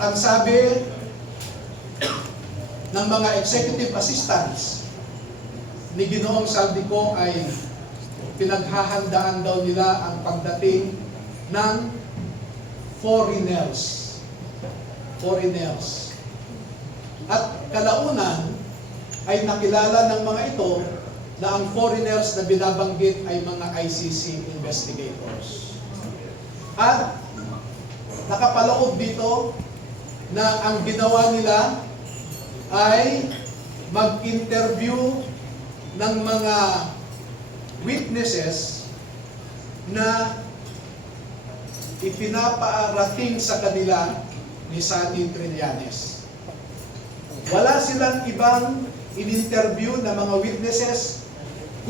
At ang sabi ng mga executive assistants ni Ginoong Saldico ay pinaghahandaan daw nila ang pagdating ng foreigners. At kalaunan ay nakilala ng mga ito na ang foreigners na binabanggit ay mga ICC investigators. At nakapaloob dito na ang ginawa nila ay mag-interview ng mga witnesses na ipinapaarating sa kanila ni Sunny Trillanes. Wala silang ibang in-interview na mga witnesses,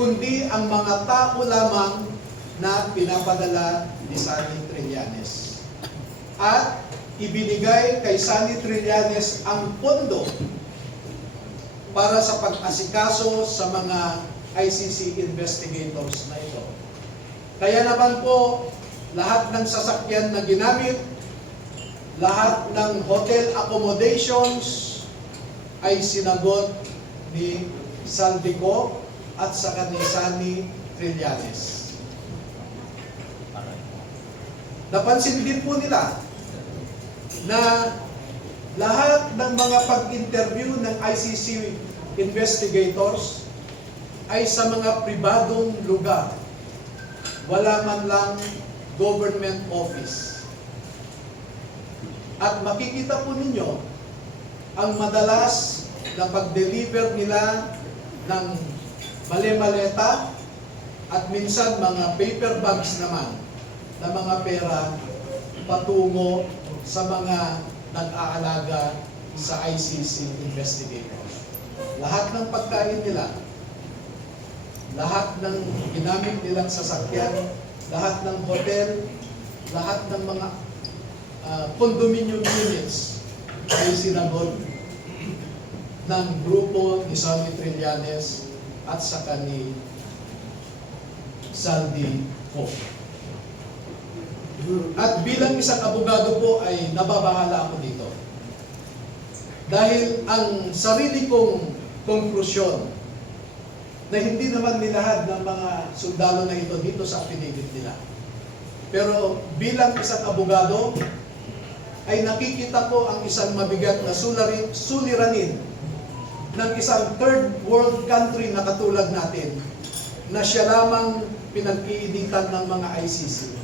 kundi ang mga tao lamang na pinapadala ni Sunny Trillanes. At ibinigay kay Sunny Trillanes ang pondo para sa pag-asikaso sa mga ICC investigators na ito. Kaya naman po, lahat ng sasakyan na ginamit, lahat ng hotel accommodations ay sinagot ni Saldico at saka ni Sunny Trillanes. Napansin din po nila na lahat ng mga pag-interview ng ICC investigators ay sa mga pribadong lugar. Wala man lang government office. At makikita po ninyo ang madalas na pag-deliver nila ng mali-maleta at minsan mga paper bags naman na mga pera patungo sa mga nag-aalaga sa ICC investigators. Lahat ng pagkain nila, lahat ng ginamit nilang sasakyan, lahat ng hotel, lahat ng mga condominium units ay sinagot ng grupo ni Sunny Trillanes at saka ni Saldico. At bilang isang abogado po ay nababahala ako dito. Dahil ang sarili kong konklusyon na hindi naman nilahad ng mga sundalo na ito dito sa affidavit nila. Pero bilang isang abogado, ay nakikita ko ang isang mabigat na suliranin ng isang third world country na katulad natin na siya lamang pinag-iinitan ng mga ICC.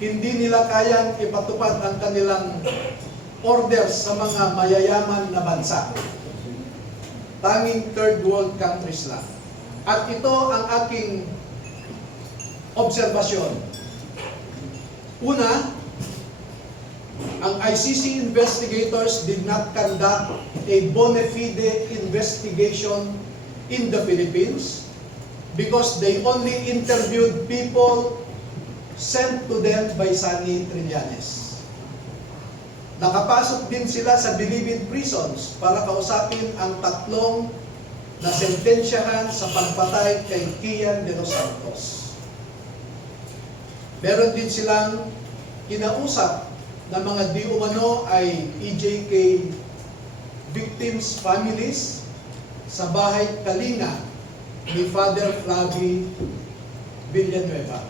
Hindi nila kayang ipatupad ang kanilang orders sa mga mayayaman na bansa. Tanging third world countries lang. At ito ang aking obserbasyon. Una, ang ICC investigators did not conduct a bona fide investigation in the Philippines because they only interviewed people sent to them by Sunny Trillanes. Nakapasok din sila sa bilibid prisons para kausapin ang tatlong na sentensyahan sa pagpatay kay Kian de los Santos. Meron din silang kinausap na mga di umano ay EJK victims' families sa bahay Kalinga ni Father Flavie Villanueva.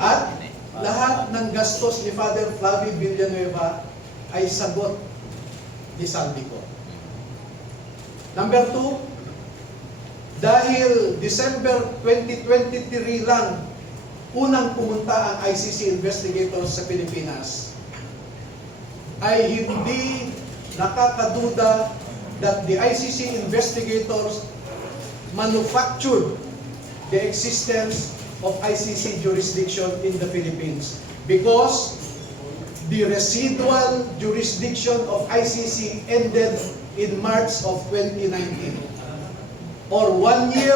At lahat ng gastos ni Father Flavie Villanueva ay sagot ni Saldico. Number 2, dahil December 2023 lang unang pumunta ang ICC investigators sa Pilipinas, ay hindi nakakaduda that the ICC investigators manufactured the existence of ICC jurisdiction in the Philippines because the residual jurisdiction of ICC ended in March of 2019 or 1 year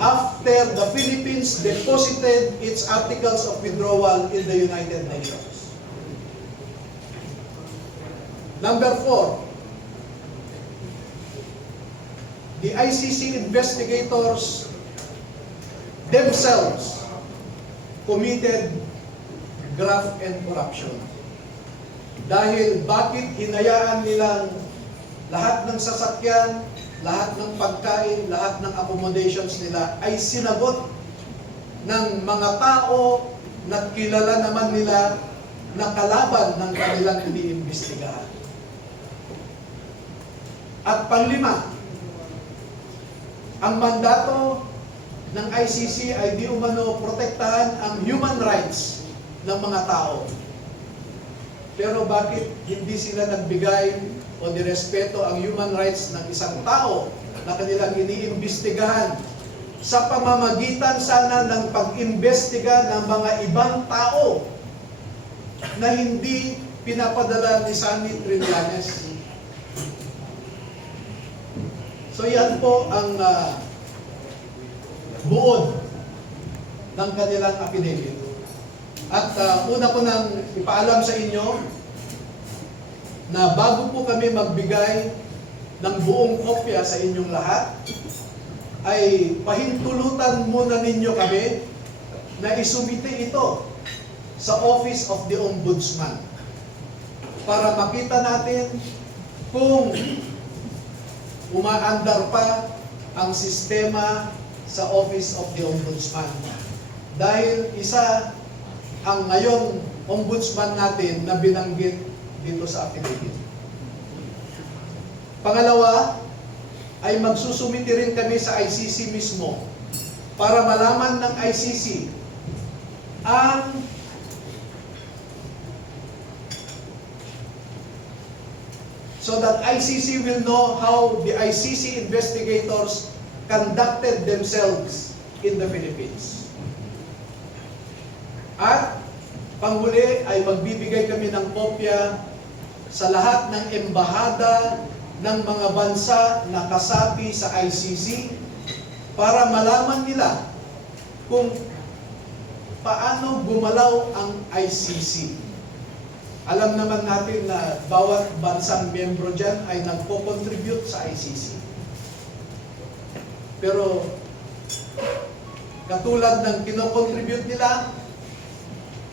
after the Philippines deposited its articles of withdrawal in the United Nations. Number 4, the ICC investigators themselves committed graft and corruption. Dahil bakit hinayaan nilang lahat ng sasakyan, lahat ng pagkain, lahat ng accommodations nila ay sinagot ng mga tao na kilala naman nila na kalaban ng kanilang iniimbestigahan. At panglima, ang mandato ng ICC ay di umano protektahan ang human rights ng mga tao. Pero bakit hindi sila nagbigay o nirespeto ang human rights ng isang tao na kanilang iniimbestigahan sa pamamagitan sana ng pag-imbestiga ng mga ibang tao na hindi pinapadala ni Sunny Trillanes? So yan po ang buod ng kanilang affidavit. At una ko nang ipaalam sa inyo na bago po kami magbigay ng buong kopya sa inyong lahat, ay pahintulutan muna ninyo kami na isumite ito sa Office of the Ombudsman para makita natin kung umaandar pa ang sistema sa Office of the Ombudsman. Dahil isa ang ngayon ombudsman natin na binanggit dito sa affidavit. Pangalawa, ay magsusumiti rin kami sa ICC mismo para malaman ng ICC ang so that ICC will know how the ICC investigators conducted themselves in the Philippines. At panghuli ay magbibigay kami ng kopya sa lahat ng embahada ng mga bansa na kasapi sa ICC para malaman nila kung paano gumalaw ang ICC. Alam naman natin na bawat bansang miyembro dyan ay nagpo-contribute sa ICC. Pero katulad ng kino-contribute nila,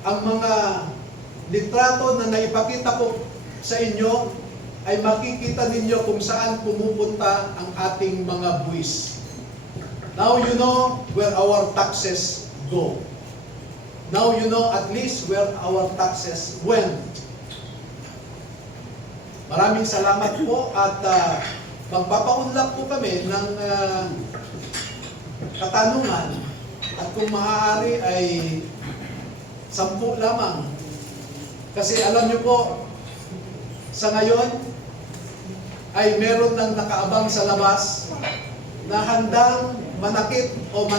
ang mga litrato na naipakita ko sa inyo ay makikita ninyo kung saan pumupunta ang ating mga buwis. Now you know where our taxes go. Now you know at least where our taxes went. Maraming salamat po at magpapaunlak po kami ng katanungan at kung maaari ay 10 lamang. Kasi alam nyo po, sa ngayon ay meron nang nakaabang sa labas na handang manakit o